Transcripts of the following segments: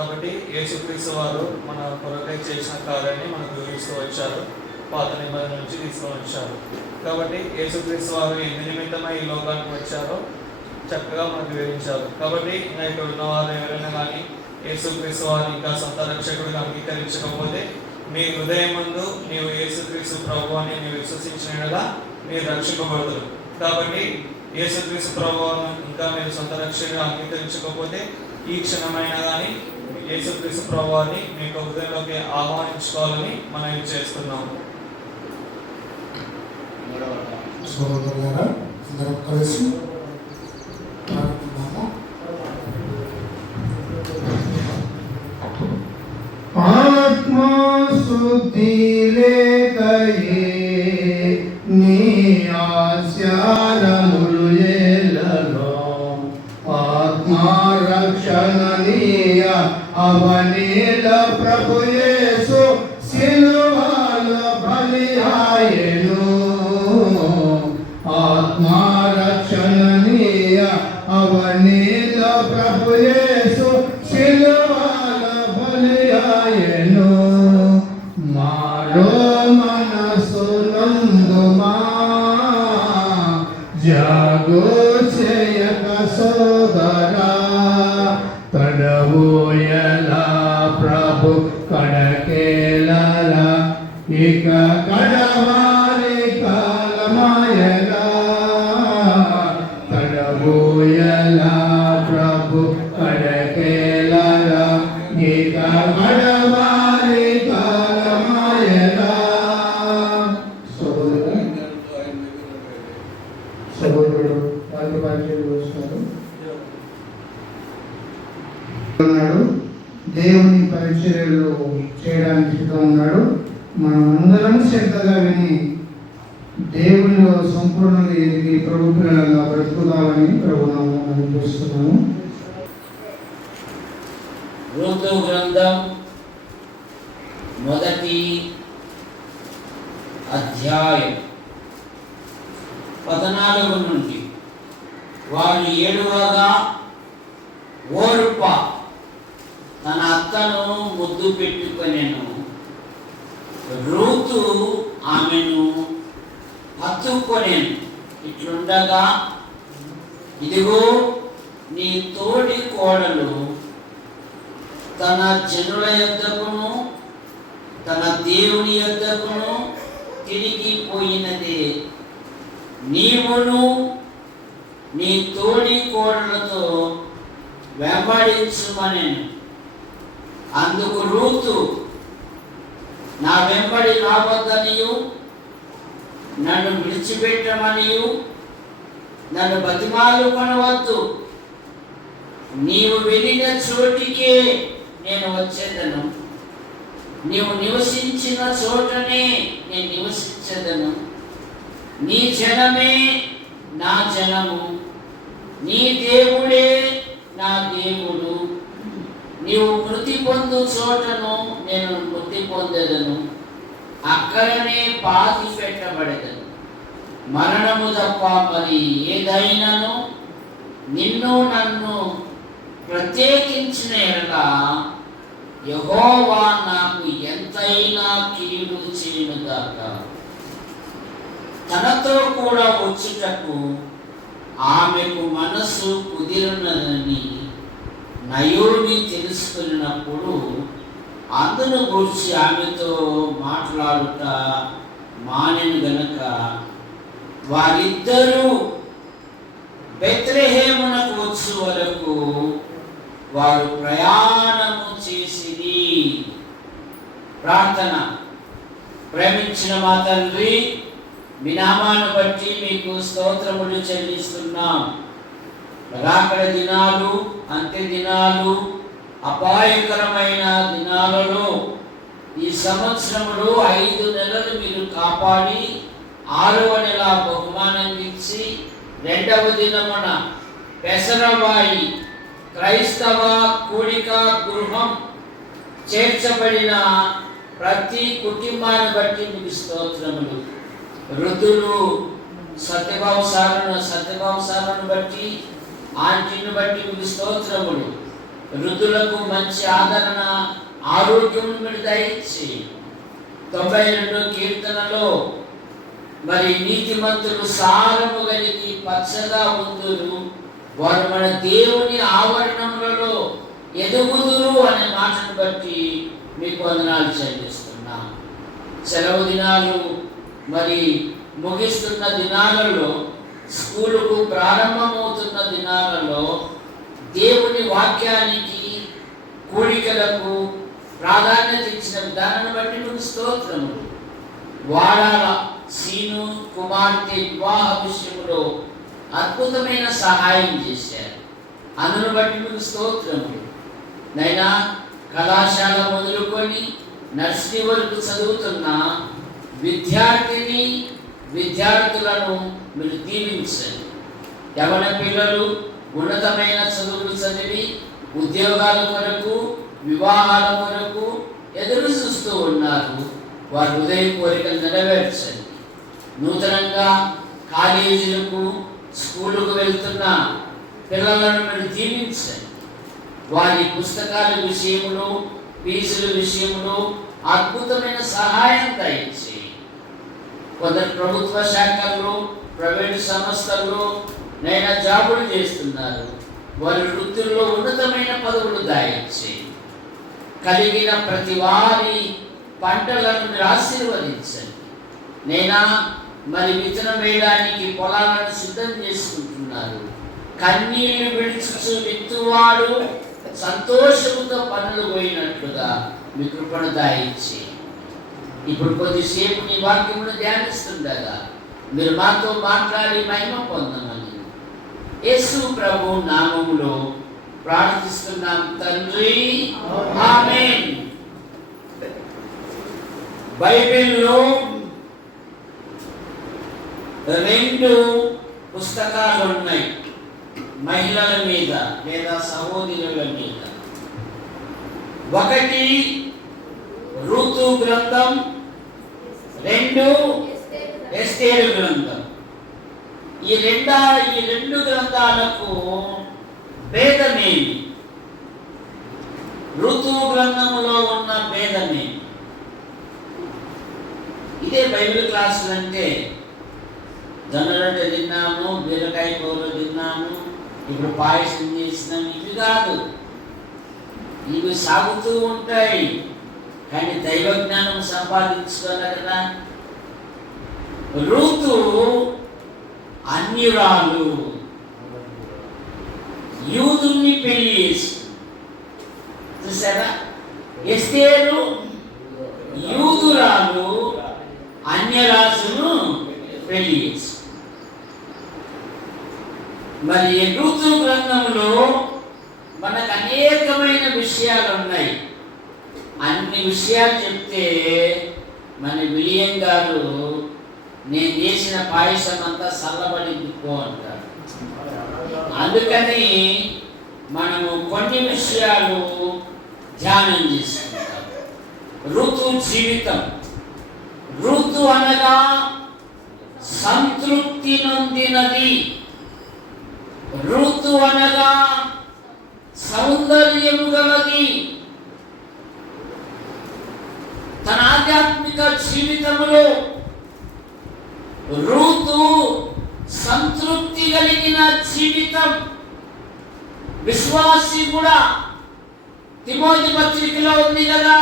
కాబట్టి యేసుక్రీస్తు వారు మన కొరకై చేసిన కార్యాన్ని మనకు వివరిస్తూ వచ్చారు, పాత నిబంధన నుంచి తీసుకొని వచ్చారు. కాబట్టి యేసుక్రీస్తు వారు ఎందు నిమిత్తమై ఈ లోకానికి వచ్చారో చక్కగా మనకు వివరించారు. కాబట్టి ఇంకా ఇక్కడ ఉన్న వారు ఎవరైనా కానీ యేసుక్రీస్తు వారిని ఇంకా సొంత రక్షకుడిగా అంగీకరించకపోతే, మీ హృదయం ముందు నీవు యేసుక్రీస్తు ప్రభు అని నీవు విశ్వసించినగా మీరు రక్షింపబడతారు. కాబట్టి యేసుక్రీస్తు ప్రభువును ఇంకా మీరు సొంత రక్షకుడిగా అంగీకరించకపోతే ఈ క్షణమైనా కానీ యేసుక్రీస్తు ప్రభువుని మీ హృదయంలోకి ఆహ్వానించుకోవాలని మనం ఇది చేస్తున్నాము. సోదరులారా, అందరం కలిసి ప్రార్థిద్దాము. ఆత్మశుద్ధి లేకయే నీ ఆస్యారములు ఏలలో ఆత్మరక్షణనీయ అవనీల ప్రభు యేసు సిలువలో బలియాయెను. ఆత్మరక్షణనీయ అవనీల ప్రభు యేసు సిలువలో బలియాయెను. మారో మనసు నందుమా జాగో చేయక సోదరా, తడవోయలా ప్రభు కడకేలరా, ఇక కడవారి కాలమాయలా. తడవోయలా ప్రభు కడకేలరా, ఇక కడవారి కాలమాయలా. సహోదరుడు వాళ్ళు పరిచయం చేస్తున్నారు. దేవుని పరిచర్యలు చేయడానికి సిద్ధం ఉన్నాడు. మనం అందరం శ్రద్ధగా విని దేవునిలో సంపూర్ణంగా ఎదిగి ప్రభు పిల్లలుగా బ్రతుకుదామని ప్రభునామమున చూస్తున్నాము. రూతు గ్రంథం మొదటి అధ్యాయం 14 నుండి. వారు ఏడువగా ఓర్ప తన అత్తను ముద్దు పెట్టుకొనెను. రూతు ఆమెను హత్తుకొనెను. ఇట్లుండగా ఇదిగో నీ తోడి కోడలు తన జనుల యొద్దకును తన దేవుని యొద్దకును తిరిగి పోయినదే. నీవును నీ తోడి కోడలతో వెంబడించుమనెను. అందుకు రూతు, నా వెంబడి రావద్దనియు నన్ను విడిచిపెట్టమనియు నన్ను బతిమాలు కొనవద్దు. నీవు వెళ్ళిన చోటికే నేను వచ్చేదను, నీవు నివసించిన చోటనే నేను నివసించేదను. నీ జనమే నా జనము, నీ దేవుడే నా దేవుడు. నీవు మృతి పొందు చోటను నేను మృతి పొందెదను, అక్కడనే పాతి పెట్టబడేదను. మరణము తప్ప మరి ఏదైనాను నిన్ను నన్ను ప్రత్యేకించిన ఎడలా యెహోవా నాకు ఎంతైనా కీడు చేయునుగాక. తనతో కూడా వచ్చుటకు ఆమెకు మనసు కుదిరినదని నయోమి తెలుసుకున్నప్పుడు అందును గురించి ఆమెతో మాట్లాడుట మానెను గనక వారిద్దరూ బెత్లెహేమునకు వచ్చు వరకు వారు ప్రయాణము చేసిరి. ప్రార్థన. ప్రేమించిన మా తండ్రి, మీ నామాన్ని బట్టి మీకు స్తోత్రములు చెల్లిస్తున్నాం. రాకడ దినాలు, అంత్య దినాలు, అపాయకరమైన దినాలలో ఈ సంవత్సరములో 5 నెలలు మీరు కాపాడి 6వ నెల బహుమానం ఇచ్చి 2వ దినమున పెసరవాయి క్రైస్తవ కూడిక గృహం చేర్చబడిన ప్రతి కుటుంబాన్ని బట్టి మీకు స్తోత్రములు. వృద్ధులు సత్యభావ సారను బట్టి ఆంటీని బట్టి మీకు స్తోత్రములు. వృద్ధులకు మంచి ఆదరణ, ఆరోగ్యం మీరు దయచి 92 కీర్తనలో మరి నీతిమంతులు సారము కలిగి పచ్చగా ఉందురు, వారు మన దేవుని ఆవరణములలో ఎదుగుదురు అనే మాటను బట్టి మీకు వందనాలు చెల్లిస్తున్నా. సెలవు దినాలు మరి ముగిస్తున్న దినాలలో, స్కూలుకు ప్రారంభమవుతున్న దినాలలో దేవుని వాక్యానికి, కూడికలకు ప్రాధాన్యత ఇచ్చిన విధానాన్ని బట్టి మీకు స్తోత్రములు. వాడాల సీను కుమార్తె వివాహ విషయంలో అద్భుతమైన సహాయం చేశారు, అందును బట్టి మీకు స్తోత్రములు. నైనా కళాశాల మొదలుకొని నర్సరీ వరకు చదువుతున్న విద్యార్థులను మీరు దీవించండి. యవన పిల్లలు ఉన్నతమైన చదువులు చదివి ఉద్యోగాల కొరకు, వివాహాల కొరకు ఎదురు చూస్తూ ఉన్నారు. వారి హృదయ కోరికలు నెరవేర్చండి. నూతనంగా కాలేజీలకు, స్కూలుకు వెళ్తున్న పిల్లలను మీరు దీవించండి. వారి పుస్తకాల విషయంలో, ఫీజుల విషయంలో అద్భుతమైన సహాయం దయచేయండి. కొందరు ప్రభుత్వ శాఖల్లో, ప్రైవేటు సంస్థల్లో నైనా జాబులు చేస్తున్నారు. వారి వృత్తుల్లో ఉన్నతమైన పదవులు దయచేయండి. కలిగిన ప్రతి వారి పంటలను మీరు ఆశీర్వదించండి. నైనా మరి విత్తనం వేయడానికి పొలాలను సిద్ధం చేసుకుంటున్నారు. కన్నీళ్లు విడిచుచు విత్తువాడు సంతోషముతో పనులు పోయినట్లుగా మీ కృపను దయచేయండి. ఇప్పుడు కొద్దిసేపు నీ వాక్యమును ధ్యానిస్తుండగా మీరు మాతో మాట్లాడి మహిమ పొందమని యేసు ప్రభు నామములో ప్రార్థిస్తున్నాం తండ్రి, ఆమేన్. బైబిల్లో 2 పుస్తకాలు ఉన్నాయి మహిళల మీద లేదా సహోదరుల మీద. ఒకటి ఋతు గ్రంథం, 2 ఎస్తేరు గ్రంథం. ఈ రెండు గ్రంథాలకు భేదమేమి? ఋతు గ్రంథంలో ఉన్న భేదమేమి? ఇదే బైబిల్ క్లాసులు అంటే జొన్నరొట్టె తిన్నాము, బీరకాయ కూర తిన్నాము, ఇప్పుడు పాయసం చేసినాము, ఇవి కాదు. ఇవి సాగుతూ ఉంటాయి, కానీ దైవ జ్ఞానం సంపాదించుకోవాలి కదా. ఋతు అన్యురాలు, యూదుల్ని పెళ్లి చేసుకుంది. చూసారా? ఎస్తేరు యూదురాలు, అన్యరాజును పెళ్లి చేసుకుంది. మరి ఋతు గ్రంథంలో మనకు అనేకమైన విషయాలు ఉన్నాయి. అన్ని విషయాలు చెప్తే మన విలియం గారు నేను చేసిన పాయసం అంతా చల్లబడింది పో అంటారు. అందుకని మనము కొన్ని విషయాలు ధ్యానం చేసుకుంటాం. ఋతు జీవితం. ఋతు అనగా సంతృప్తి నొందినది. ఋతు అనగా సౌందర్యము గలది. తన ఆధ్యాత్మిక జీవితంలో ఋతు సంతృప్తి కలిగిన జీవితం. విశ్వాసి కూడా తిమోతి పత్రికలో ఉంది కదా,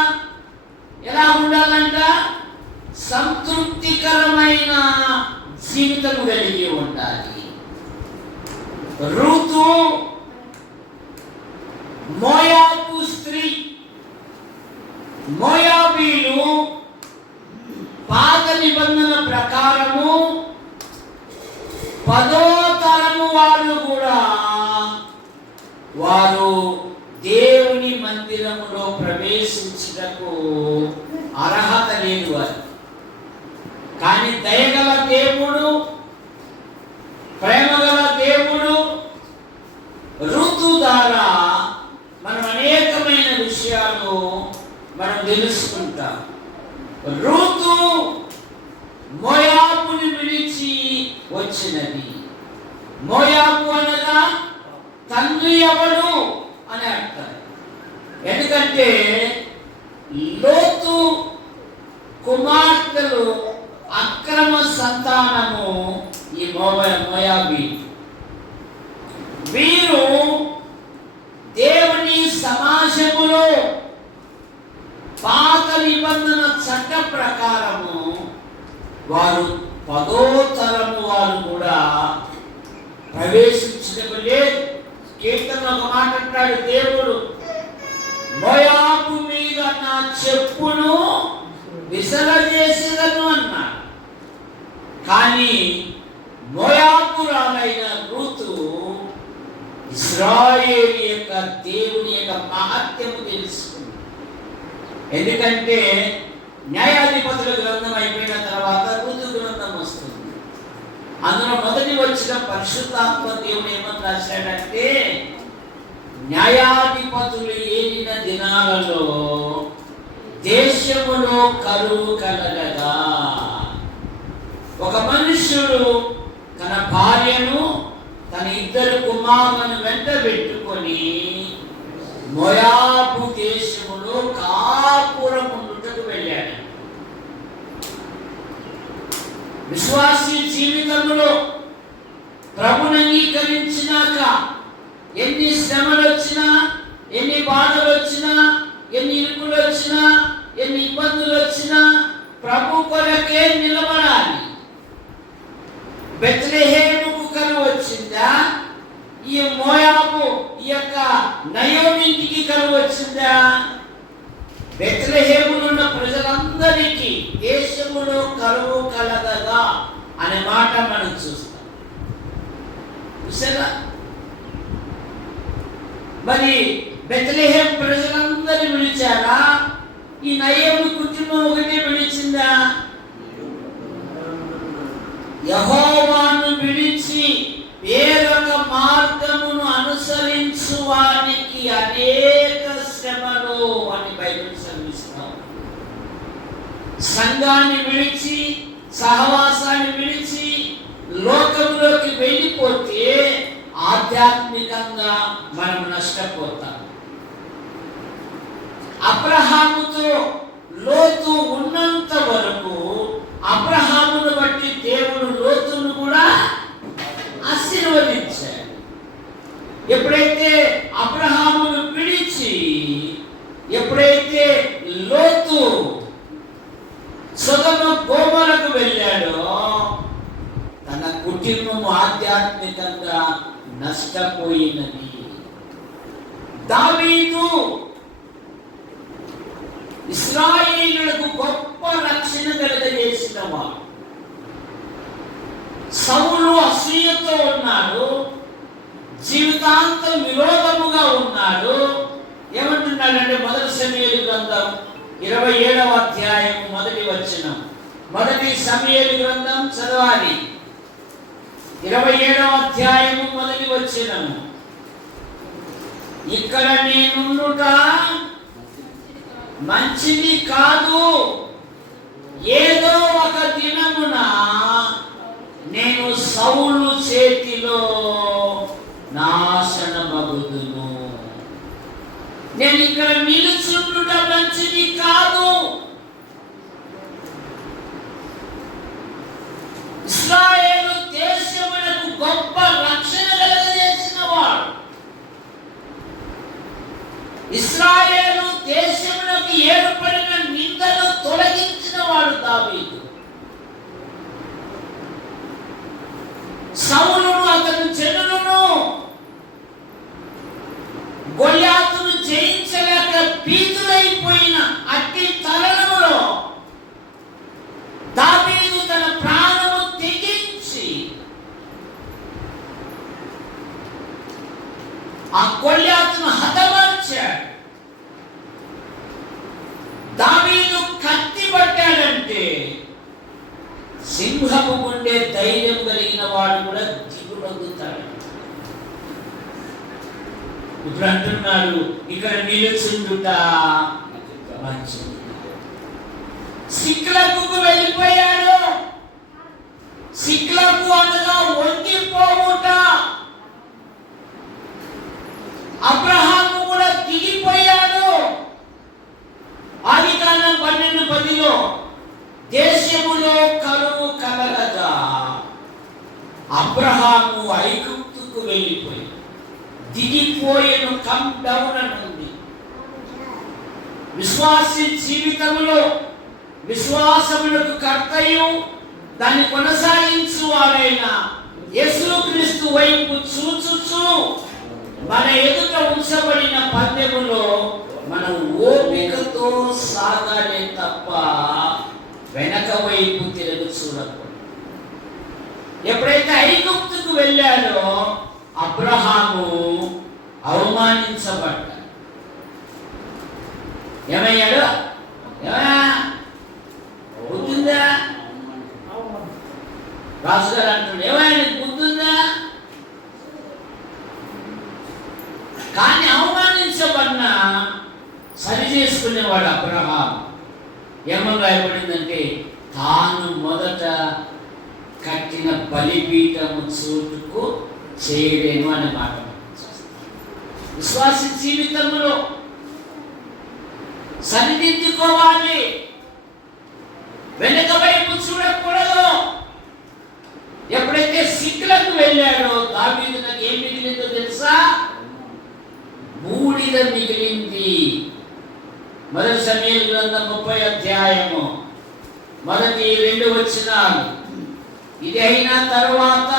ఎలా ఉండాలంట? సంతృప్తికరమైన జీవితం కలిగి ఉండాలి. ఋతు మోయాబు స్త్రీ. మోయాబీలు పాత నిబంధన ప్రకారము 10వ తరము వాళ్ళు కూడా వారు దేవుని మందిరములో ప్రవేశించుటకు అర్హత లేదు వారు. కానీ దయగల దేవుడు, ప్రేమగల దేవుడు ఋతు ద్వారా మనం అనేకమైన విషయాలు మనం తెలుసుకుంటాం. ఋతు మోయాబుని విడిచి వచ్చినది. మోయాబు అనగా తండ్రి ఎవడు అని అర్థం. ఎందుకంటే లోతు కుమార్తెలు అక్రమ సంతానము ఈ మోయాబీ. వీరు దేవుని సమాజములో పాత నిబంధన చట్ట ప్రకారము వారు 10వ తరము వారు కూడా ప్రవేశించడం లేదు. కీర్తనలో ఒక మాట అంటాడు దేవుడు, మోయాబు మీద నా చెప్పును విసరజేసేదను అన్నాడు. కానీ మోయాబురాలైన రూతు ఇశ్రాయేలు యొక్క దేవుని యొక్క మహత్యము తెలుసుకుంది. ఎందుకంటే న్యాయాధిపతుల గ్రంథం అయిపోయిన తర్వాత రూతు గ్రంథం వస్తుంది. అందులో మొదటి వచ్చిన పరిశుద్ధాత్మ దేవుడు ఏమని రాశాడంటే, న్యాయాధిపతులు ఏలిన దినాలలో దేశములో కరువు కలగగా ఒక మనుష్యుడు తన భార్యను తన 2 కుమారులను వెంట పెట్టుకొని మోయాబు దేశములో కాపురం ఉండుటకు వెళ్ళాడు. విశ్వాసీ జీవితంలో ప్రభుని అంగీకరించినాక ఎన్ని శ్రమలు వచ్చినా, ఎన్ని బాధలు వచ్చినా, ఎన్ని ఇరుకులు వచ్చినా, ఎన్ని ఇబ్బందులు వచ్చినా ప్రభు కొరకే నిలబడాలి. బెత్లెహేముకు కరువు వచ్చిందా? ఈ మోయాబు ఈ యొక్క నయోమికి కరువు వచ్చిందా? బెత్లెహేములో ఉన్న ప్రజలందరికీ దేశములో కరువు కలగదా అనే మాట మనం చూస్తాం. చూసారా? మరి బెత్లెహేం ప్రజలందరూ విడిచారా? ఈ నయోమి కుటుంబం ఒకటే విడిచిందా? యెహోవాను విడిచి వేరొక మార్గమును అనుసరించు వారికి అనేక శ్రమలు అని బైబిల్ సెలవిస్తాం. సంఘాన్ని విడిచి, సహవాసాన్ని విడిచి లోకంలోకి వెళ్ళిపోతే ఆధ్యాత్మికంగా మనం నష్టపోతాం. అబ్రహాముతో లోతు ఉన్నంత వరకు అబ్రహామును బట్టి దేవుడు లోతును కూడా ఆశీర్వదించాడు. ఎప్పుడైతే అబ్రహామును పిలిచి, ఎప్పుడైతే లోతు సొదొమ గోమోరకు వెళ్ళాడో తన కుటుంబం ఆధ్యాత్మికంగా నష్టపోయినది. దావీదు ఇశ్రాయేలులకు గొప్ప రక్షణ కలుగజేసిన వాడు. సౌలు అసూయతో ఉన్నాడు, జీవితాంతం విరోధముగా ఉన్నాడు. ఏమంటున్నాడంటే మొదటి సమూయేలు గ్రంథం 27వ అధ్యాయం మొదటి వచనం. మొదటి సమూయేలు గ్రంథం చదవాలి. 27వ అధ్యాయము మొదటి వచనము. ఇక్కడ నేనుండుట మంచిది కాదు, ఏదో ఒక దినమున నేను సౌలు చేతిలో నాశనమగుదును. నేను ఇక్కడ నిలుచుండుట మంచిది కాదు. ఇశ్రాయేలు దేశమునకు గొప్ప రక్షణ కలుగజేసిన వాడు. ఇశ్రాయేలు దేశమునకు ఏర్పడిన నిందను తొలగించిన వాడు దావీదు. సౌలును అతని జనులను గొల్యాతును జయించలేక భీతులైపోయిన అట్టి తరుణములో దావీదు తన ప్రాణము తెగించి ఆ గొల్యాతును హతమార్చాడు. దావీదు కత్తి పట్టాడంటే సింహము ఉండే ధైర్యం కలిగిన వాడు కూడా దిగులొందుతాడు. ఇప్పుడు అంటున్నాడు ఇక్కడ నిలుచుండుట మంచిది. సిక్లకు వెళ్ళిపోయాడు. సిక్లకు అనగా వంగిపోవుట. అబ్రహాము కూడా దిగిపోయాడు. అబ్రహాము ఐగుప్తుకు వెళ్ళిపోయి దిగిపోయేను, కమ్ డౌన్ అని ఉంది. విశ్వాసి జీవితంలో విశ్వాసములకు కర్తయు దాన్ని కొనసాగించు వారైన యేసుక్రీస్తు వైపు చూచుచు మన ఎదుట ఉంచబడిన పందెములో మనం ఓపికతో సాగాలే తప్ప వెనక వైపు తిరుగు చూడకూడదు. ఎప్పుడైతే ఐగుప్తుకు వెళ్ళాడో అబ్రహాము అవమానించబడ్డాడు. ఏమయ్యాడు? బుద్ధిందా? రాజుగారు అంటున్నాడు, ఏమయ్యా బుద్ధిందా? కానీ అవమానించబడినా సరి చేసుకునేవాడు అబ్రహాం. ఏమని రాయబడిందంటే, తాను మొదట కట్టిన బలిపీఠము చోటుకు చేయలేను అనే మాట. విశ్వాస జీవితంలో సరిదిద్దుకోవాలి, వెనక వైపు చూడకూడదు. ఎప్పుడైతే సిక్లకు వెళ్ళాడో దావీదు నాకు ఏం మిగిలిందో తెలుసా? బూడిద మిగిలింది. మొదటి సమూయేలు గ్రంథం 30వ అధ్యాయము మొదటి 2 వచనాలు. ఇది అయిన తరువాత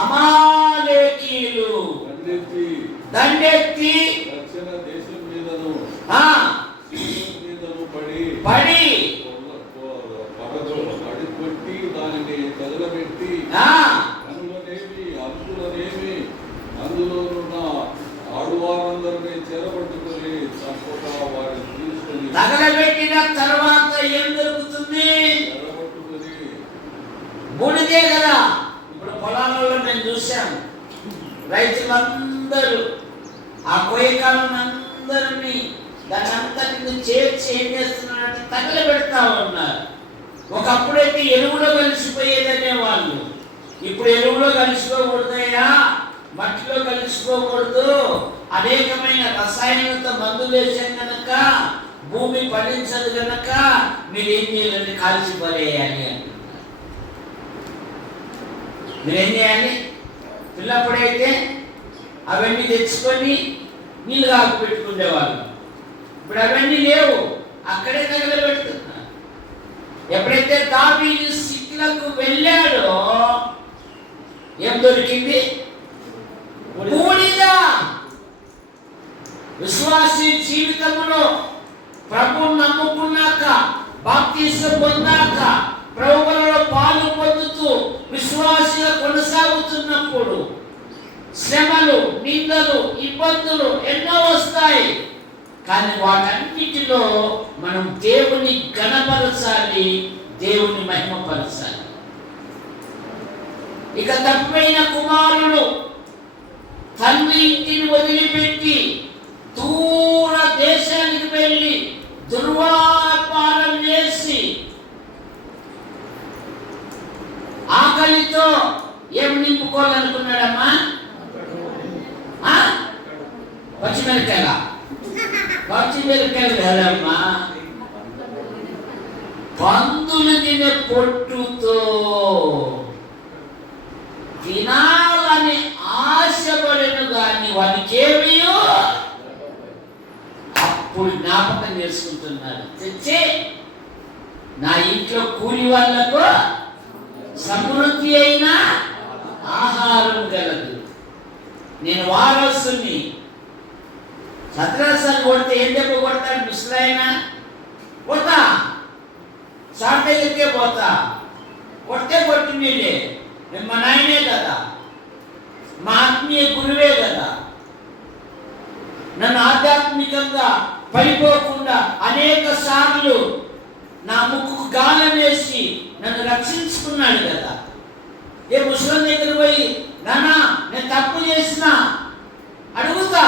అమాలేకీయులు దండెత్తి పడి దానిని తగలబెట్టి కనులనేమి అంతులనేమి అందులోనున్న ఆడువారందరినీ చెరబట్టుకుని చంపగా వారిని తీసుకుని తగలబెట్టిన తర్వాత ఏం దొరుకుతుంది? చెరబట్టుకుని బూడిదే కదా. ఇప్పుడు పొలాలలో మేము చూసాం, రైతులందరూ ఆ కోయికాలందరినీ దాని అంతటిని చేర్చి ఏం చేస్తున్నారంటే తగలబెడతా ఉన్నారు. ఒకప్పుడైతే ఎరువులో కలిసిపోయేదనే వాళ్ళు, ఇప్పుడు ఎరువులో కలిసిపోకూడదయ్యా, మట్టిలో కలిసిపోకూడదు, అనేకమైన రసాయనాలతో మందులు వేసాం కనుక భూమి పండించదు కనుక మీరు ఏం చేయాలంటే కాల్చిపోలేయాలి అంటున్నారు. మీరేం చేయాలి? పిల్లప్పుడైతే అవన్నీ తెచ్చుకొని నీళ్ళు కాకు పెట్టుకునేవాళ్ళు. ఇప్పుడు అవన్నీ లేవు, అక్కడే తగలబెడుతున్నారు. ఎప్పుడైతే దావీదు సిక్లకు వెళ్ళాడో ఏం దొరికింది? బూడిద. విశ్వాసి జీవితంలో ప్రభువు నమ్ముకున్నాక, బాప్తిసం పొందాక, ప్రభువులలో పాలు పొందుతూ విశ్వాసిగా కొనసాగుతున్నప్పుడు శ్రమలు, నిందలు, ఇబ్బందులు ఎన్నో వస్తాయి. కానీ వాటన్నిటిలో మనం దేవుని ఘనపరచాలి, దేవుని మహిమపరచాలి. ఇక తప్పైన కుమారుడు తండ్రి ఇంటిని వదిలిపెట్టి దూర దేశానికి వెళ్ళి దుర్వ్యాపారం చేసి ఆకలితో ఏం నింపుకోవాలనుకున్నాడమ్మా? పచ్చిమిరకాయల కదమ్మా, పందులు తినే పొట్టుతో తినాలని ఆశపడను కానీ వానికి ఏమీయో. అప్పుడు జ్ఞాపకం చేసుకుంటున్నాడు, తెచ్చే నా ఇంట్లో కూలి వాళ్ళకు సమృద్ధి అయిన ఆహారం కలదు. నేను వారసుని. సత్రాసాలు కొడితే ఏం దెబ్బ కొడతాడు? ముసలాయన పోతా, షార్ట్ దగ్గరికే పోతా, కొడితే కొట్టినీళ్ళే. మా నాయనే కదా, మా ఆత్మీయ గురువే కదా, నన్ను ఆధ్యాత్మికంగా పడిపోకుండా అనేక సార్లు నా ముక్కు గాలం వేసి నన్ను రక్షించుకున్నాడు కదా. ఏ ముసలం దగ్గర పోయి నానా నేను తప్పు చేసినా అడుగుతా.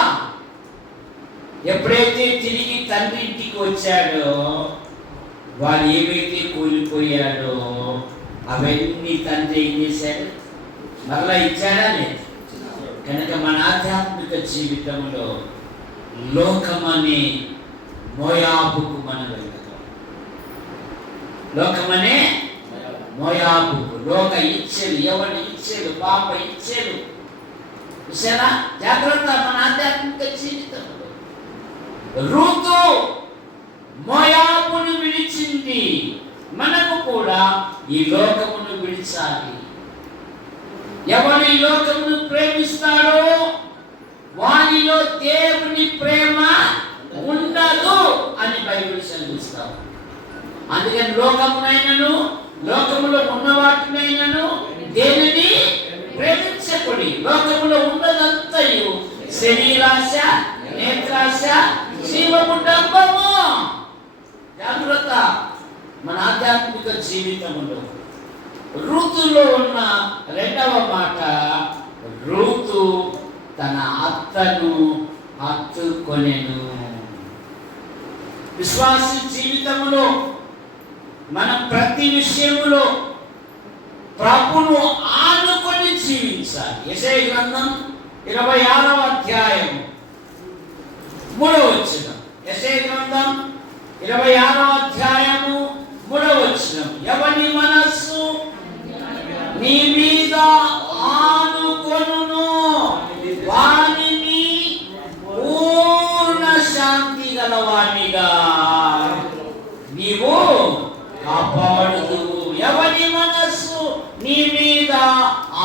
ఎప్పుడైతే తిరిగి తండ్రి ఇంటికి వచ్చాడో వాడు ఏమైతే కూలిపోయాడో అవన్నీ తండ్రి ఏం చేశాడు? మరలా ఇచ్చాడా? లేదు. కనుక మన ఆధ్యాత్మిక జీవితంలో లోకమనే మోయాబుకు మనం వెళ్తాం. లోకమనే మోయాబుకు, లోక ఇచ్చేలు, ఎవరి ఇచ్చేలు, పాప ఇచ్చేలు. చూసారా? జాగ్రత్త మన ఆధ్యాత్మిక జీవితంలో. రూతు మోయాబును విడిచింది. మనకు కూడా ఈ లోకమును విడిచాలి. ఎవరు ఈ లోకమును ప్రేమిస్తాడో వారిలో దేవుని ప్రేమ ఉండదు అని బైబిల్ సెలవిస్తాం. అందుకని లోకమునైనను లోకములో ఉన్న వాటినైనను దేనిని ప్రేమించకుడి. లోకములో ఉన్నదంతయు శరీరాశ, నేత్రాశ, జీవము డంబము. జాగ్రత్త మన ఆధ్యాత్మిక జీవితంలో. రూతులో ఉన్న రెండవ మాట, రూతు తన అత్తను హత్తుకొనెను. విశ్వాస జీవితంలో మనం ప్రతి విషయములో ప్రభును ఆనుకొని జీవించాలి. యెషయా గ్రంథం 26వ అధ్యాయం 3వ వచనం. యెషయా గ్రంథం 26వ అధ్యాయము 3వ వచనం. ఎవని మనస్సు నీ మీద ఆనుకొనును వానిని పూర్ణ శాంతి గలవానిగా నీవు కాపాడుదు. ఎవని మనస్సు నీ మీద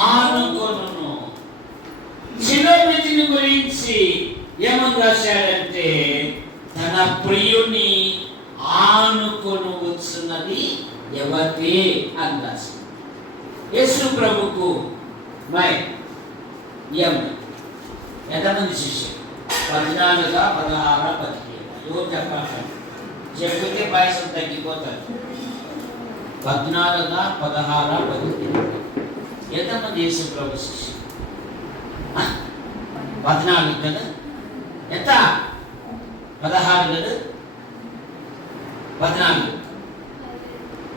ఆనుకొనును. శిలోమితిని గురించి ఏమని రాశాడంటే, తన ప్రియుని ఆనుకొని వచ్చున్నది ఎవతే అని రాశాడు. యేసు ప్రభుకు ఎంతమంది శిష్యులు? 14, 16, 17. ఎవరు చెప్పాలి? చెప్తే పాయసం తగ్గిపోతారు. 14, 16, 17. ఎంతమంది యేసు ప్రభు శిష్యులు? 14 కదా? ఎంత? 16 కదా? 14.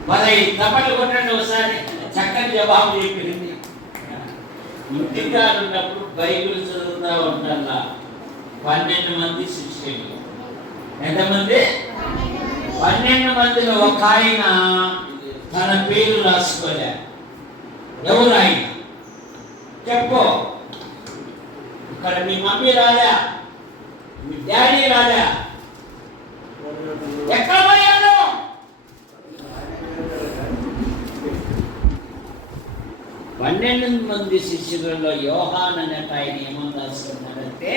15. తప్పట్లు కొట్టండి ఒకసారి. చక్కని జవాబు చెప్పింది. ఇంటికాడు ఉన్నప్పుడు బైబిల్ చదువుతా ఉంటారా? 12 మంది శిష్యులు. ఎంతమంది? 12 మందిలో ఒక ఆయన తన పేరు రాసుకోలే. ఎవరు ఆయన? చెప్పు. ఇక్కడ మీ మమ్మీ రాలే, మీ డాడీ రాలే, ఎక్కడ పోయాను? పన్నెండు మంది శిష్యులలో యోహాన్ అనే ఆయన ఏమని రాసుకున్నాడంటే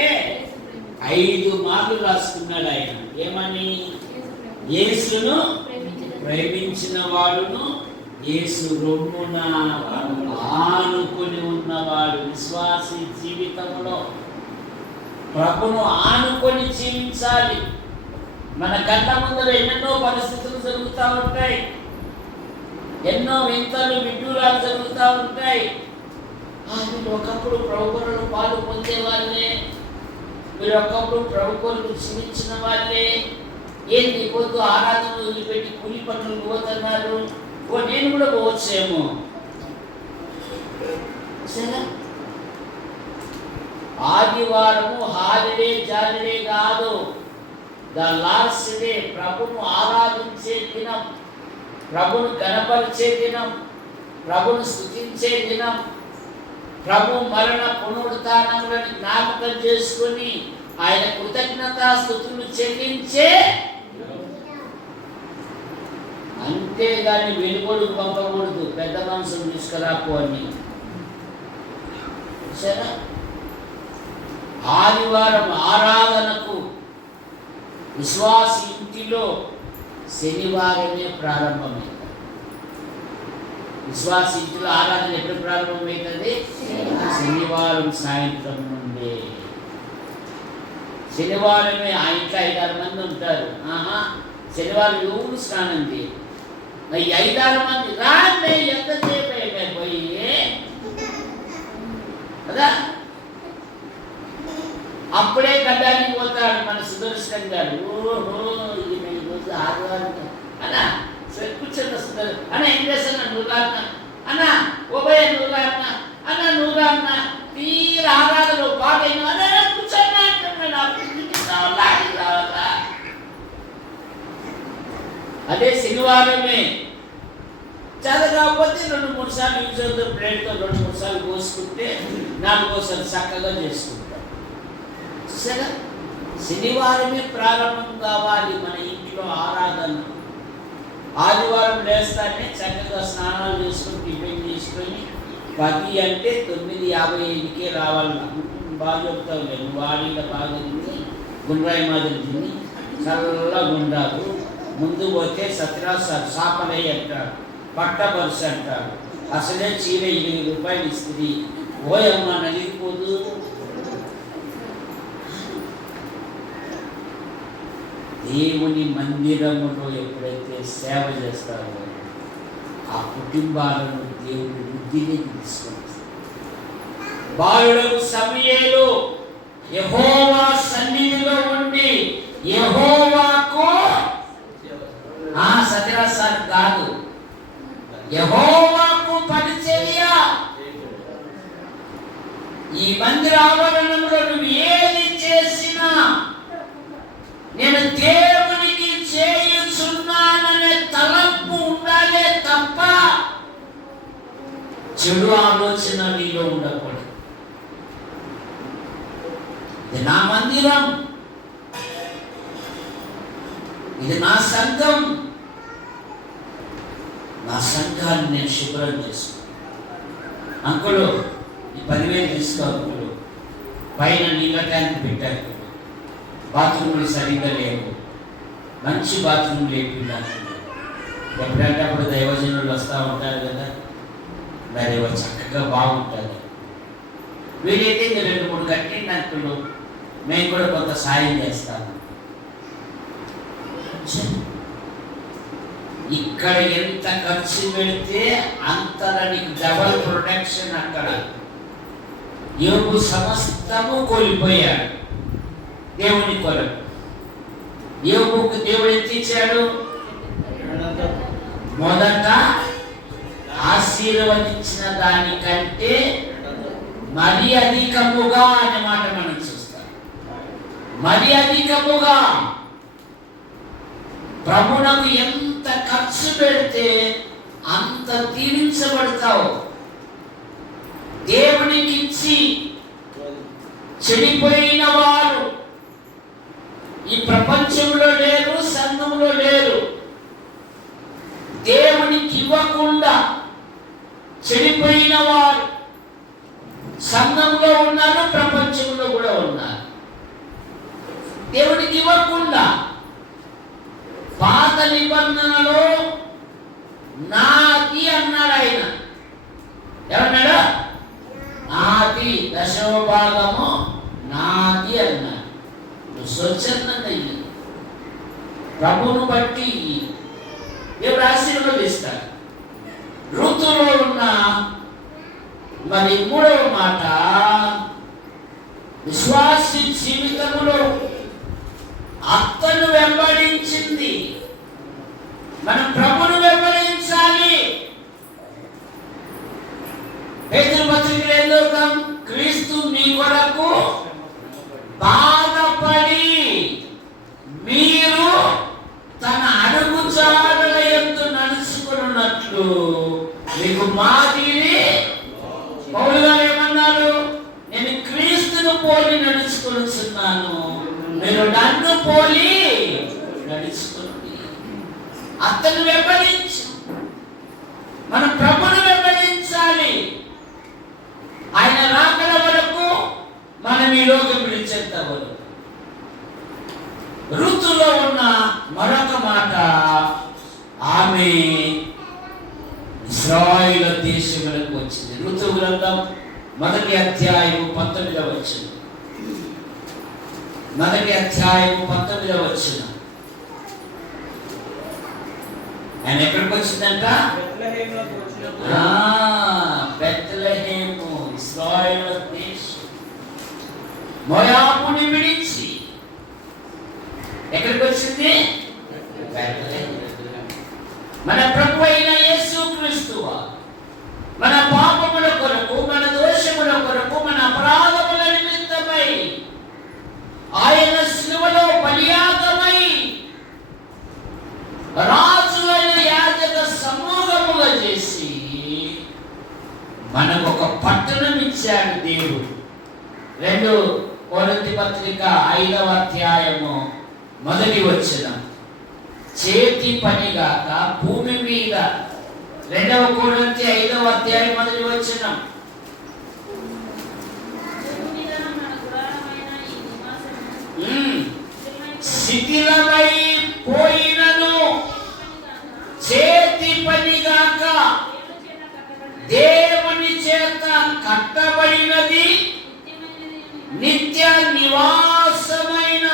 5 మార్లు రాసుకున్నాడు. ఆయన ఏమని? యేసును ప్రేమించిన వాడును యేసు రొమ్మున ఆనుకొని ఉన్నవాడు. విశ్వాసి జీవితంలో ప్రభును ఆనుకొని జీవించాలి. మన కళ్ళ ముందర ఎన్నెన్నో పరిస్థితులు జరుగుతూ ఉంటాయి. ఎన్నో వింతలు విడ్డూరాలు జరుగుతూ ఉంటాయి. మీరు ఒకప్పుడు ప్రభువులను పాలు పొందే వాళ్ళే, మీరు ఒకప్పుడు ప్రభువులను క్షమించిన వాళ్ళే. ఏంటి పొద్దు ఆరాధనలు వదిలిపెట్టి కూలి పనులు పోతున్నారు? నేను కూడా పోవచ్చేమో. ఆదివారము హాలిడే జాలిడే కాదు. ద లార్డ్స్ డే, ప్రభును ఆరాధించే దినం, ప్రభును గణపరిచే దినం, ప్రభును స్తుతించే దినం, ప్రభు మరణ పునరుత్థానములను జ్ఞాపకం చేసుకుని ఆయన కృతజ్ఞతాస్తుతులు చెల్లించే. అంతేగాని వెలుగొడు పంపకూడదు, పెద్ద మనసును తీసుకురాకు అని. సరే, ఆదివారం ఆరాధనకు విశ్వాస ఇంటిలో శనివారమే ప్రారంభమైంది. విశ్వాస ఇంటిలో ఆరాధన ఎప్పుడు ప్రారంభమవుతుంది? శనివారం సాయంత్రం నుండి. శనివారమే ఆ ఇంట్లో 5-6 మంది ఉంటారు. శనివారం ఎవరు స్నానం చేయరు. 5-6 మంది రాండి, ఎంతసేపు అయిపోయి కదా. అప్పుడే గడ్డానికి పోతాడు మన సుదర్శన్ గారు. ఓహో, ఈరోజు ఆదివారం అన్నా కూర్చొని వస్తున్నారు అన్న. ఏం చేస్తున్నా? నువ్వు రాన్నా అన్న. ఓబయ్య నువ్వు రాన్నా అన్న. నువ్వు రాన్నా. తీర ఆరాధన పాట అయినా అదే శనివారమే చదవకపోతే 2-3 సార్లు యూజ్ అవుతుంది. ప్లేట్తో 2-3 సార్లు కోసుకుంటే 4 చక్కగా చేసుకుంటాం. సరే, శనివారమే ప్రారంభం కావాలి మన ఇంట్లో ఆరాధన. ఆదివారం లేస్తానే చక్కగా స్నానాలు చేసుకొని టిఫిన్ చేసుకొని 10 అంటే 9:55కే రావాలి. బాగా చెప్తావు లేదు, వాడిలో బాగా తిని గుండ్రాయి మాదిరి తిని చల్లగా ఉండాలి. ముందు పోతే సత్యరాజు సాపలయ్య అంటారు, పట్టబరుసు అంటారు. అసలే చీర 8 రూపాయలు ఇస్తుంది. ఓయమ్మ నలిగిపోదు. దేవుని మందిరములో ఎప్పుడైతే సేవ చేస్తారో ఆ కుటుంబాలను దేవుడు వృద్ధిని తీసుకుంటాడు. బాలులకు సమూయేలు యెహోవా సన్నిధిలో ఉండి యెహోవాకు సత్యరాజ్ సార్ కాదు, యెహోవాకు పరిచర్య. ఈ మందిర ఆవరణంలో నువ్వు ఏది చేసినా నేను దేవునికి చేయుచున్నాననే తలంపు ఉండాలే తప్ప చెడు ఆలోచన నీలో ఉండకూడదు. ఇది నా మందిరం, ఇది నా సంఘం, నా సంఘాన్ని నేను శుభ్రం చేసుకున్నాను. అంకులు ఈ 10,000 తీసుకో అంకులు, పైన నీళ్ళ ట్యాంక్ పెట్టారు, బాత్రూమ్లు సరిగ్గా లేవు, మంచి బాత్రూమ్ లేపిండాను. ఎప్పుడంటే అప్పుడు దైవజనులు వస్తూ ఉంటారు కదా, మరి చక్కగా బాగుంటుంది. వీలైతే 2-3 కట్టిండి అంకులు, మేము కూడా కొంత సాయం చేస్తాము. ఇక్కడ ఎంత ఖర్చు పెడితే అంత నీకు డబల్ ప్రొటెక్షన్. అక్కడ యోబు సమస్తము కోల్పోయాడు దేవుని కొరకు. యోబుకు దేవుడు ఎంత ఇచ్చాడు? మొదట ఆశీర్వదించిన దానికంటే మరి అధికముగా అనే మాట మనం చూస్తాం. మరి అధికముగా ప్రభువునకు ఎంత ఖర్చు పెడితే అంత దీవించబడతావు. దేవునికి ఇచ్చి చెడిపోయిన వారు ఈ ప్రపంచంలో లేరు, సంఘంలో లేరు. దేవునికి ఇవ్వకుండా చెడిపోయిన వారు సంఘంలో ఉన్నారు, ప్రపంచంలో కూడా ఉన్నారు. దేవునికి ఇవ్వకుండా పాత నిబంధనలో నాది అన్నాడు ఆయన. ఏమన్నాడు? నాది, 10వ భాగము నాది అన్నాడు. స్వచ్ఛందంగా ప్రభువును బట్టి దేవుడు ఆశీర్వదిస్తాడు. ఋతులో ఉన్న మరి 3వ మాట, విశ్వాసి జీవితములో అత్తను వెంబడించింది. మనం ప్రభువును వెంబడించాలి. పేతురు పత్రికలో ఏం చదువుతాం? క్రీస్తు మీ కొరకు బాధపడి మీరు తన అడుగుజాడల యందు నడుచుకున్నట్లు మీకు మాదిరి. పౌలు గారు ఏమన్నారు? నేను క్రీస్తును పోలి నడుచుకుంటున్నాను, మీరు నన్ను పోలి నడుచుకోండి. అతను వెంబడించు, మన ప్రభువును వెంబడించాలి. ఆయన రాకడ వరకు మనం ఈ లోకం విడిచేంత వరకు. ఋతులో ఉన్న మరొక మాట, ఆమె ఇశ్రాయేలు దేశములకు వచ్చింది. ఋతు గ్రంథం 1వ అధ్యాయం 19వ వచనం. 1వ అధ్యాయం 19వ వచనం. ఆయన ఎక్కడికి వచ్చిందంట? బెత్లెహేము, ఇశ్రాయేలు దేశం. మోయాబుని విడిచి ఎక్కడికి వచ్చింది? బెత్లెహేము. మన ప్రభు అయిన యేసుక్రీస్తు మన పాపముల కొరకు, మన దోషముల కొరకు, మన అపరాధముల నిమిత్తమై మనకు ఒక పట్టణం ఇచ్చాడు దేవుడు. 2 కొరింథీ పత్రిక 5వ అధ్యాయము 1వ వచనం, చేతి పని గాక భూమి మీద. 2 కొరింథీ 5వ అధ్యాయం 1వ వచనం, శిథిలమై పోయినను చేతి పని గాక దేవుని చేత కట్టబడినది నిత్య నివాసమైన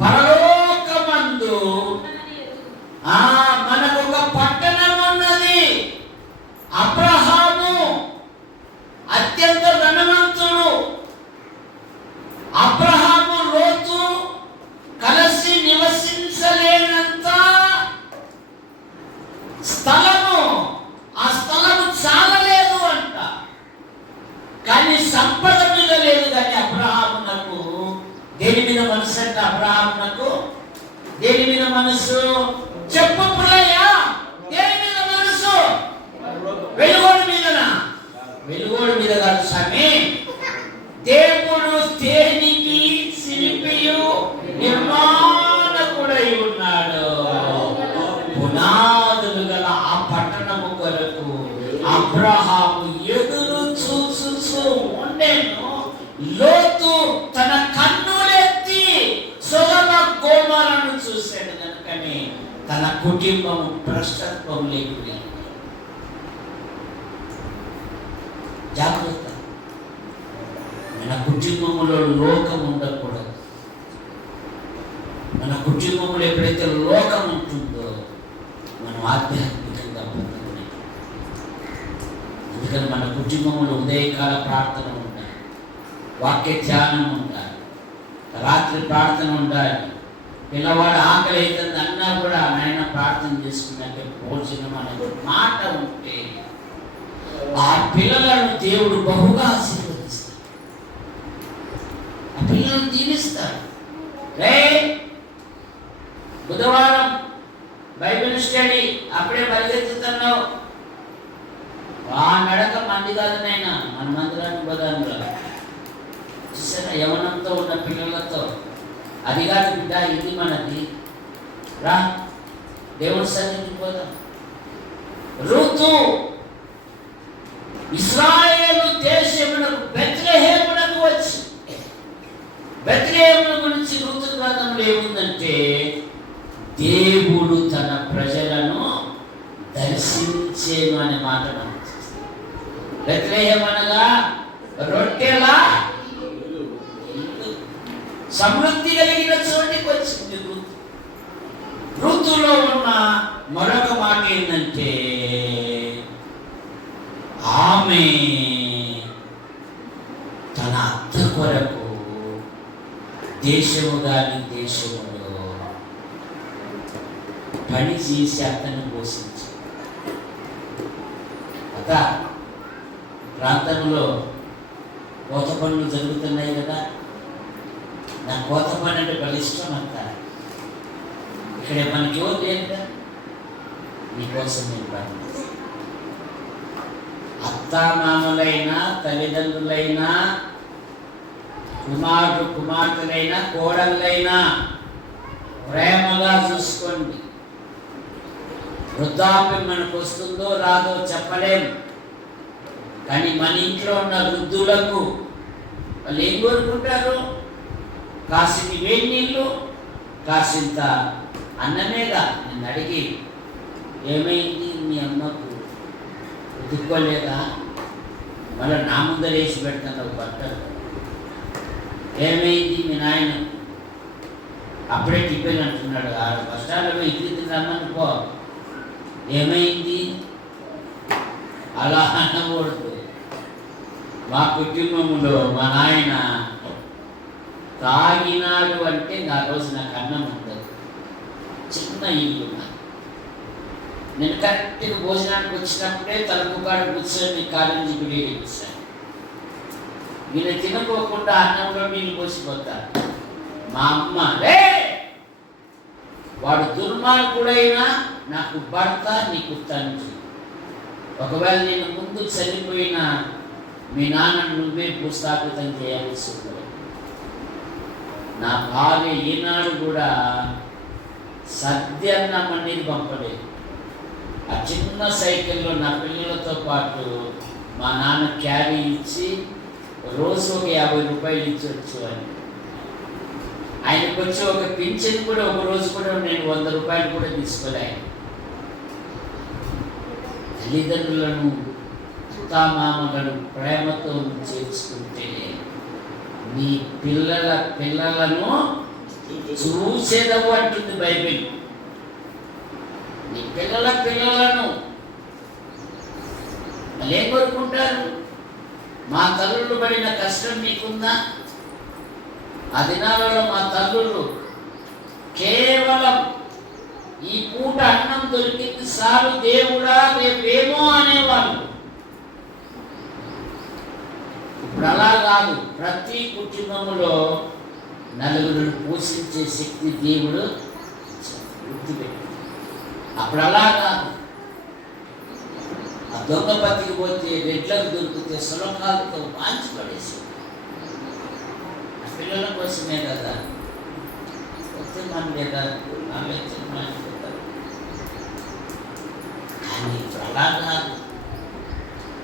పరలోకమందు మనకు ఒక పట్టణం ఉన్నది. అబ్రహాము అత్యంత ధనవంతుడు. అబ్రహాము లోతు కలిసి నివసించలేనంత స్థలము, ఆ స్థలము చాలలేదు అంట. కానీ సంపద మీద లేదు. కానీ అబ్రహామునకు దేని మీద మనసు అంట? అబ్రహామునకు దేని మీద మనసు? చెప్పు పుల్లయ్య, దేని మీద మనసు? వెలుగోడు మీదనా? వెలుగోడు మీద కాదు స్వామి. దేవుడు దేనికి శిల్పియు నిర్మాణకుడై ఉన్నాడు. పునాదులు గల ఆ పట్టణము కొరకు అబ్రహాము ఎదురు చూచు ఉండెను. లోతు తన కన్నులెత్తి సొదొమ గొమొర్రాను చూశాడు కనుకనే తన కుటుంబం భ్రష్టత్వం లేకుండా. జాగ్రత్త, మన కుటుంబంలో లోకం ఉండకూడదు. మన కుటుంబంలో ఎప్పుడైతే లోకం ఉంటుందో మనం ఆధ్యాత్మికంగా పొందకూడదు. అందుకని మన కుటుంబంలో ఉదయకాల ప్రార్థన ఉండాలి, వాక్య ధ్యానం ఉండాలి, రాత్రి ప్రార్థన ఉండాలి. పిల్లవాడు ఆకలి అవుతుంది అన్నా కూడా నాయన ప్రార్థన చేసుకున్నాక భోజనం అనే మాట ఉంటే ఆ పిల్లలను దేవుడు బహుగా ఆశీర్వదిస్తాడు. ఆ పిల్లలను దీవిస్తాడు. బుధవారం బైబిల్ స్టడీ అప్పుడే పరిగెత్తుతున్నావు. ఆ నడక మంది కాదు నైనా, మన మందిరానికి బదాను చూసారా? యవనంతో ఉన్న పిల్లలతో అది కాదు బిడ్డ, ఇది మనది, రా దేవుడి సన్నిధికి పోదాం. ఋతు ఇశ్రాయేలు దేశమునకు బెత్లెహేమునకు వచ్చి, బెత్లెహేము గురించి ఋతు గ్రంథంలో ఏముందంటే దేవుడు తన ప్రజలను దర్శించేను అనే మాట మనం చూస్తాం. బెత్లెహేము అనగా రొట్టెల సమృద్ధి కలిగిన చోటికి వచ్చింది ఋతు. ఋతులో ఉన్న మరొక మాట ఏంటంటే ఆమె తన అత్త కొరకు దేశము గాని దేశములో పని చేసి అతన్ని పోషించి. అత ప్రాంతంలో కోత పనులు జరుగుతున్నాయి కదా, నా కోత పని అంటే బలిష్టం అంత. ఇక్కడ మనకి ఎవరు లేదు, నీకోసం నేను ప్రార్థిస్తాను. అత్తామామలైనా తల్లిదండ్రులైనా కుమారుడు కుమార్తెలైనా కోడళ్ళైనా ప్రేమగా చూసుకోండి. వృద్ధాప్యం మనకు వస్తుందో రాదో చెప్పలేము. కానీ మన ఇంట్లో ఉన్న వృద్ధులకు వాళ్ళు ఏం కోరుకుంటారు? కాసింత వేడి నీళ్ళు, కాసింత అన్నమేగా. నేను అడిగి ఏమైంది మీ అమ్మకు దిక్కోలేదా, మళ్ళీ నా ముందర వేసి పెడతాను బట్టలు, ఏమైంది మీ నాయన అప్పుడే టిఫిన్ అంటున్నాడు, 6 బస్టాల్లో ఇడ్లీ రమ్మని పో, ఏమైంది అలా అనకూడదు. మా కుటుంబంలో మా నాయన తాగినాడు అంటే నా రోజు నాకు అన్నం ఉండదు. చిన్న ఇల్లు, నేను కరెక్ట్గా భోజనానికి వచ్చినప్పుడే తలుపు కాడ కూర్చొని కాలేజీ బిర్యానీ ఇచ్చాను. వీళ్ళు తినకోకుండా అన్నంలో నీళ్ళు పోసిపోతారు. మా అమ్మ వాడు దుర్మార్గుడైనా నాకు భర్త, నీకు తండ్రి. ఒకవేళ నేను ముందు చనిపోయినా మీ నాన్న నువ్వే భూస్థాపితం చేయాల్సి ఉంటుంది. నా భార్య ఈనాడు కూడా సద్యన్నం అనేది పంపలేదు. ఆ చిన్న సైకిల్లో నా పిల్లలతో పాటు మా నాన్న క్యారీ ఇచ్చి రోజు ఒక 50 రూపాయలు ఇచ్చొచ్చు అని. ఆయనకు వచ్చి ఒక పింఛన్ కూడా ఒక రోజు కూడా నేను 100 రూపాయలు కూడా తీసుకోలేను. తల్లిదండ్రులను అత్తామామలను ప్రేమతో చేర్చుకుంటే నీ పిల్లలను చూసేదవు అంటుంది బైబిల్. నీ పిల్లలను వాళ్ళు ఏం కోరుకుంటారు? మా తల్లులు పడిన కష్టం నీకుందా? ఆ దినాలలో మా తల్లులు కేవలం ఈ పూట అన్నం దొరికింది సారు దేవుడా రేపేమో అనేవాళ్ళు. ఇప్పుడు అలా కాదు. ప్రతి కుటుంబంలో నలుగురు పోషించే శక్తి దేవుడు గుర్తుపెట్టి. అప్పుడు అలా కాదు. ఆ దొంగ బతికి పోతే రెడ్లకు దొరికితే సులభాలతో పాంచి పడేసి పిల్లల కోసమే కదా. వస్తే మన లేదా కానీ ఇప్పుడు అలా కాదు.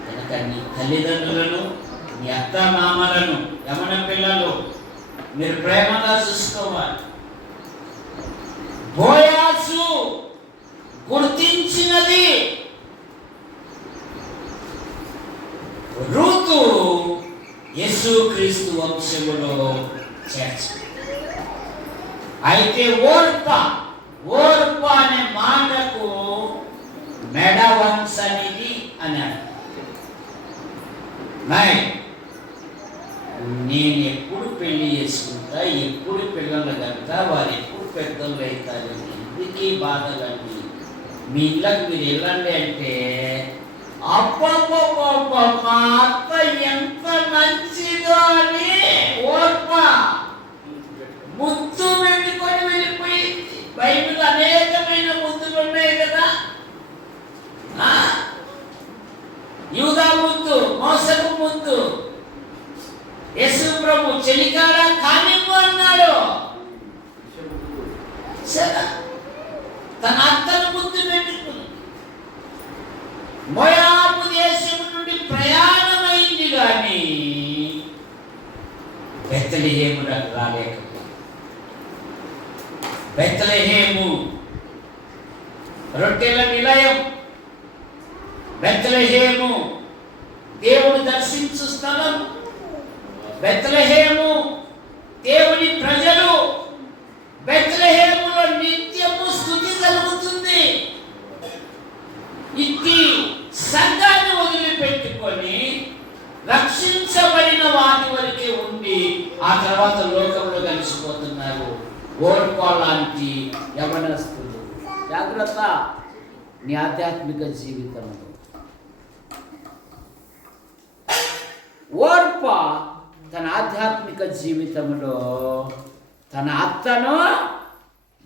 కనుక నీ తల్లిదండ్రులను నీ అత్తమామలను యమన పిల్లలు మీరు ప్రేమగా చూసుకోవాలి. బోయాజు గుర్తించినది రూతు యేసుక్రీస్తు వంశములో చేర్చ. అయితే ఓర్ప అనే మాటకు మెడ వంశనిది అన్నాడు. నేను ఎప్పుడు పెళ్లి చేసుకుంటా, ఎప్పుడు పిల్లలు కనుక వారు ఎప్పుడు పెద్దలు అవుతారు, ఎందుకీ బాధలండి, మీ ఇళ్ళకి మీరు వెళ్ళండి అంటే అప్ప మా అత్త ఎంత మంచిదో అని ఓర్ప ముద్దు పెట్టుకొని వెళ్ళిపోయింది. బైబిల్ అనేకమైన ముద్దులు ఉన్నాయి కదా. యూదా ముద్దు, మోసపు ముద్దు. యేసు ప్రభు చెలికాడ కానివ్వు అన్నాడు. సరే, తన అత్తను ముద్దు పెట్టుకుంది. మోయాబు దేశం నుండి ప్రయాణమైంది కానీ బెత్లెహేము రాలేకపోయింది. బెత్లెహేము రొట్టెల నిలయం, బెత్లెహేము దేవుడు దర్శించు స్థలం, బెత్లెహేము దేవుని ప్రజలు, బెత్లెహేములో నిత్యము స్తుతి కలుగుతుంది. ఇట్టి సంఘాన్ని వదిలిపెట్టుకొని రక్షించబడిన వాటి వరకే ఉండి ఆ తర్వాత లోకంలో కలిసిపోతున్నారు. ఓర్పా లాంటి యవనస్తులు. జాగ్రత్త నీ ఆధ్యాత్మిక జీవితంలో. ఓర్ప తన ఆధ్యాత్మిక జీవితంలో తన అత్తను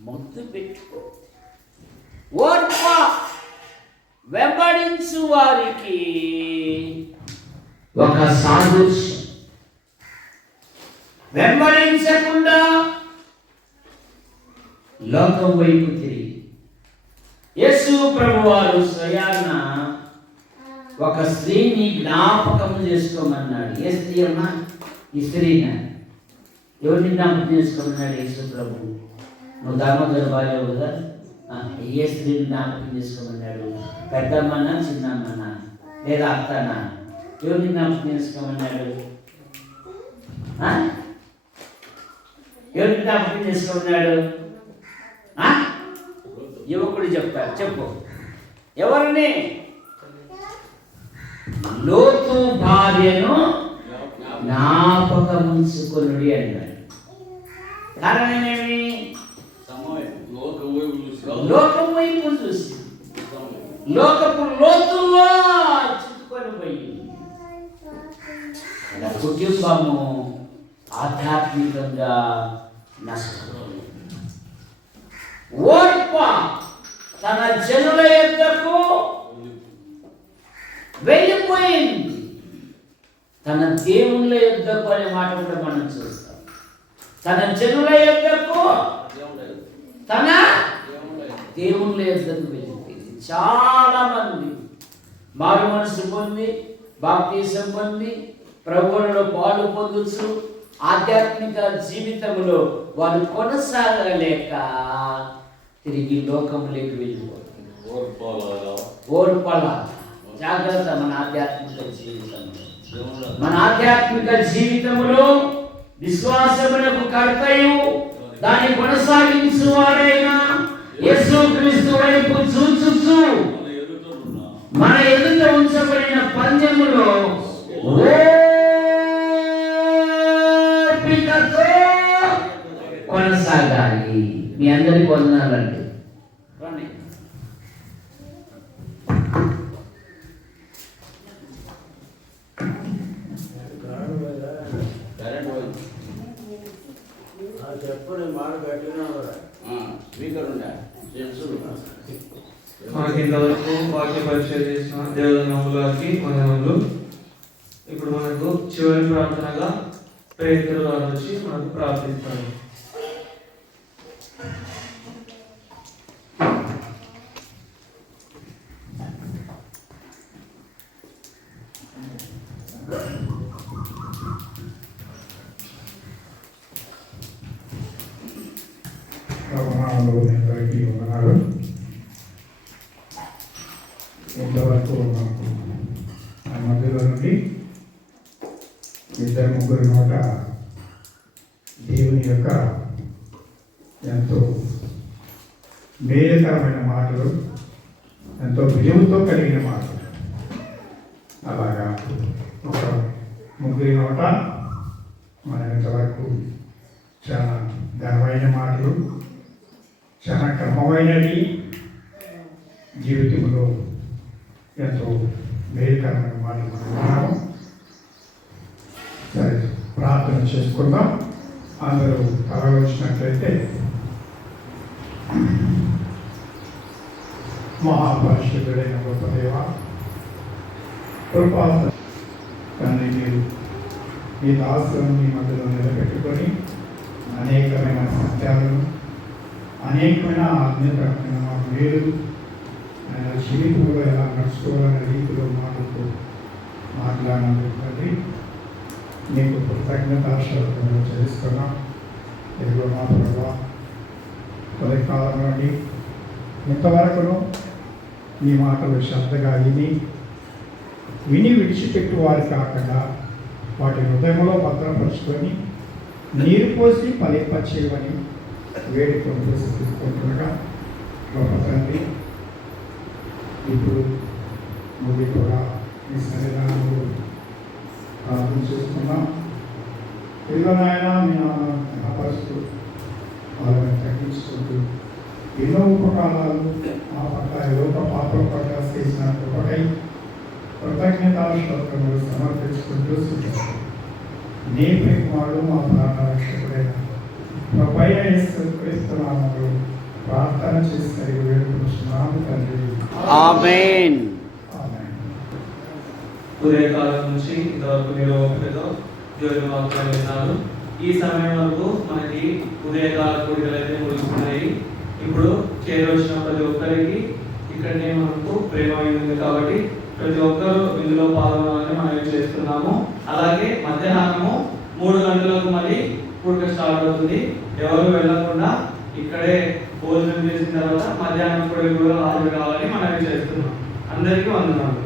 ముద్దు పెట్టుకో. ఓర్ప వెంబడించు వారికి ఒక సాదృశ్యం. వెంబడించకుండా లోకం వైపు తిరిగి యేసు ప్రభువారు స్వయాన ఒక స్త్రీని జ్ఞాపకం చేసుకోమన్నాడు. ఏ స్త్రీ అమ్మా? ఈ స్త్రీని ఎవరిని జ్ఞాపకం చేసుకోమన్నాడు యేసు ప్రభు? నువ్వు దామోదర భార్య కదా. ఏ స్త్రీని జ్ఞాపకం చేసుకోమన్నాడు? పెద్దమ్మనా, చిన్నమ్మనా, లేదా అత్తనా? ఎవరిని జ్ఞాపకం చేసుకోమన్నాడు? ఎవరిని జ్ఞాపకం చేసుకోమన్నాడు? యువకుడు చెప్తాడు. చెప్పు, ఎవరిని? లోతు భార్యను జ్ఞాపకం ఉంచుకొనుడి అన్నాడు. కారణం ఏమి? లోకం వైపు చూసి లోకపు లోతుల్లో చుట్టుకొని పోయి కుటుంబము ఆధ్యాత్మికంగా నష్టపోయింది. ఓర్ప తన జనుల యొద్దకు వెళ్ళిపోయింది. తన దేవుళ్ళ యొద్దకు అనే మాట కూడా మనం చూస్తాం. తన జనుల యొద్దకు, తన దేవుళ్ళ యొద్దకు వెళ్ళిపోయింది. చాలా మంది మారు మనసు పొంది, బాప్తిసం పొంది, ప్రభువులో పాలు పొందుచు ఆధ్యాత్మిక జీవితంలో వారు కొనసాగలేక తిరిగి లోకంలోకి వెళ్ళిపోతున్నారు. ఓర్పలా జాగ్రత్త. మన ఆధ్యాత్మిక జీవితంలో విశ్వాసమునకు కర్తయు దాన్ని కొనసాగించువాడైన యేసుక్రీస్తు వైపు చూచుచు మన ఎదుట ఉంచబడిన పందెములో ఓపికతో కొనసాగాలి. మీ అందరికి వందనాలండి. మనకి ఇంతవరకు వాక్య పరిచయం చేసిన దేవుని గారికి వందనములు. ఇప్పుడు మనకు చివరి ప్రార్థనగా పేతురు గారు వచ్చి మనకు ప్రార్థిస్తారు. ఇంతవరకు ఆ మధ్యలో నుండి ఇద్దరు ముగ్గురు నోట దేవుని యొక్క ఎంతో మేలుకరమైన మాటలు, ఎంతో విలువతో కలిగిన మాటలు, అలాగా ఒక ముగ్గురి నోట మనం ఇంతవరకు చాలా ఘనమైన మాటలు, చాలా క్రమమైనది, జీవితంలో ఎంతో మేలుకరమైన మాటలు మనం విన్నాము. సరే, ప్రార్థన చేసుకుందాం. అందరూ తల వచ్చినట్లయితే. మహాపరిశుద్ధుడైన గొప్ప దేవ, కృపా తండ్రి, మీరు ఈ దాసులను మీ మధ్యలో నిలబెట్టుకొని అనేకమైన సత్యాలను, అనేకమైన ఆత్మీయతమైన మాకు వేరు ఆయన జీవితంలో ఎలా నడుచుకోవాలనే రీతిలో మాటలతో మాట్లాడాలి. మీకు కృతజ్ఞతాశక్తులు చేస్తున్నాం. ఎదుగు మా ప్రభావ కొద్దికాలం నుండి ఇంతవరకును మీ మాటలు శ్రద్ధగా విని విడిచిపెట్టు వారు కాకుండా వాటి హృదయంలో భద్రపరుచుకొని నీరు పోసి ఫలింపచేయమని వేడుకొని తీసుకుంటుండగా గొప్ప తండ్రి, ఇప్పుడు ముందు కూడా మీ సన్నిధానంలో ప్రార్థన చేస్తున్నాం. పిల్లలైనా మీ పరిస్థితు వాళ్ళని తగ్గించుకుంటూ ఎన్నో ఉపకారాలు మా పట్ల లోక పాత్ర పట్ల చేసిన కృపకై కృతజ్ఞతాశక్తులు సమర్పించుకుంటూ నేర్పికుమారు మా ప్రాణరక్షకుడైన ప్రభువైన యేసుక్రీస్తు నామములో ప్రార్థన చేసి వేడుకుంటున్నాము తండ్రి. ఆమేన్. ఉదయకాలం నుంచి ఇంతవరకు మీరు ఓపికతో దేవుని వాక్యాలు విన్నారు. ఈ సమయం వరకు మనకి ఉదయకాల కూడికలు అయితే ముగుస్తున్నాయి. ఇప్పుడు చేరవచ్చిన ప్రతి ఒక్కరికి ఇక్కడనే మనకు ప్రేమ ఉంది కాబట్టి ప్రతి ఒక్కరు ఇందులో పాల్గొనాలని మనం చేస్తున్నాము. అలాగే మధ్యాహ్నము 3 గంటలకు మళ్ళీ కూడిక స్టార్ట్ అవుతుంది. ఎవరు వెళ్ళకుండా ఇక్కడే భోజనం చేసిన తర్వాత మధ్యాహ్నం కూడా హాజరు కావాలని మనం చేస్తున్నాం. అందరికీ వందనాలు.